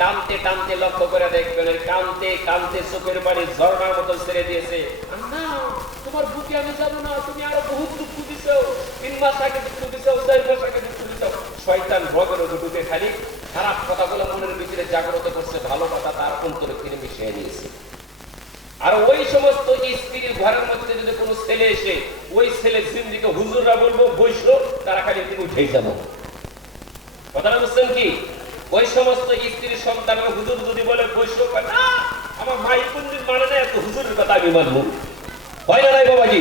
টানতে টানতে লক্ষ্য করে দেখবেন কানতে কানতে চোখের পানি ঝর্ণার মতো ছেড়ে দিয়েছে। না তোমার বুকে আমি যাবো না, তুমি আরো বহুত দুঃখ দিছো, 3 মাস আগে দুঃখ দিছো, 4 মাস আগে দুঃখ দিছো। শয়তান ভগের ঢুকে খালি খারাপ কথাগুলো মনের ভিতরে জাগ্রত করছে, ভালো কথা তার অন্তরে তিনি মিশিয়ে নিয়েছে। আর ওই সমস্ত স্ত্রীর ঘরের মধ্যে যদি কোনো ছেলে এসে ওই ছেলে জিন্দিকে হুজুররা বলবো বৈশ্য, তারা খালি তিনি উঠেই যাবো। কথাটা বুঝছেন কি? ওই সমস্ত স্ত্রীর সন্তান হুজুর যদি বলে বৈশ্য, না আমার মাই কোনদিন মানে না, এত হুজুরের কথা আমি মানবো। হয় না নাই বাবাজি?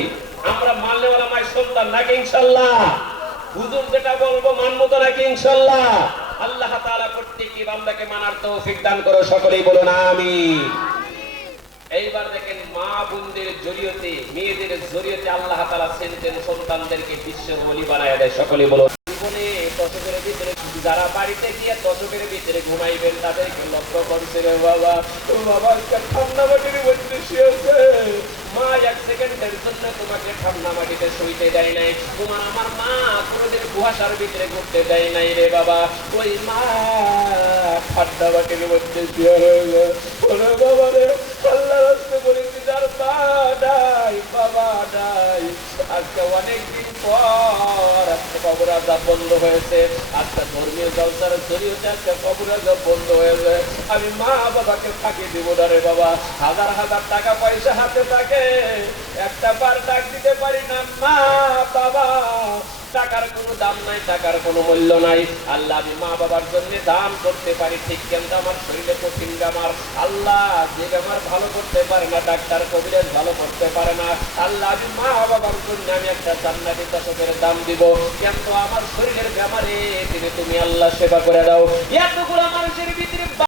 আমরা মানলেওয়ালা মায়ের সন্তান নাকি ইনশাল্লাহ? হুজুর যেটা বলবো মানবো তো নাকি ইনশাল্লাহ? আল্লাহ তাআলা প্রত্যেকটি বান্দাকে মানার তৌফিক দান করো, সকলেই বলুন আমিন। এইবার দেখেন মা বোনদের জড়িয়তে, মেয়েদের জড়িয়তে আল্লাহ তাআলা ছেলেদের সন্তানদেরকে বিশ্বের ওলি বানায় দেয়, সকলেই বলুন। জীবনে দশকের ভিতরে যারা বাড়িতে গিয়ে দশকের ভিতরে ঘুমাইবেন তাদেরকে লক্ষ্য করছে রে বাবা, ও বাবা ঠান্ডা মাটির মধ্যে শুয়েছে, মা 1 সেকেন্ডের জন্য তোমাকে ঠান্ডা মাটিতে শুইতে দেয় নাই, তোমার আমার মা কোনোদিন কুয়াশার ভিতরে ঘুরতে দেয় নাই রে বাবা, ওই মা ঠান্ডা মাটির মধ্যে শুয়ে রয়েছে। ওরে বাবা রে, আল্লাহ রাস্তে বলেছি যার মা নাই বাবা নাই, আজকে অনেকদিন পর আজকে কবর আযাব বন্ধ হয়েছে, আজকে ধর্মীয় জলসার জড়িয়ে আজকে কবর আযাব বন্ধ হয়েছে। আমি মা বাবাকে ফাঁকি দিব না রে বাবা, হাজার হাজার টাকা পয়সা হাতে থাকে, একটা বার ডাক দিতে পারি না মা বাবা। টাকার কোনো দাম নাই, টাকার কোনো মূল্য নাই। আল্লাহ আমি মা বাবার জন্য দান করতে পারি ঠিক, কিন্তু আমার শরীরে কঠিন বেমার, আল্লাহ যে বেমার ভালো করতে পারে না, ডাক্তার কবিরাজ ভালো করতে পারে না, আল্লাহ আমি মা বাবার জন্য আমি একটা জান্নাতি দশকের দাম দিব, কিন্তু আমার শরীরের বেমারে তুমি আল্লাহ সেবা করে দাও। এতগুলো মানুষের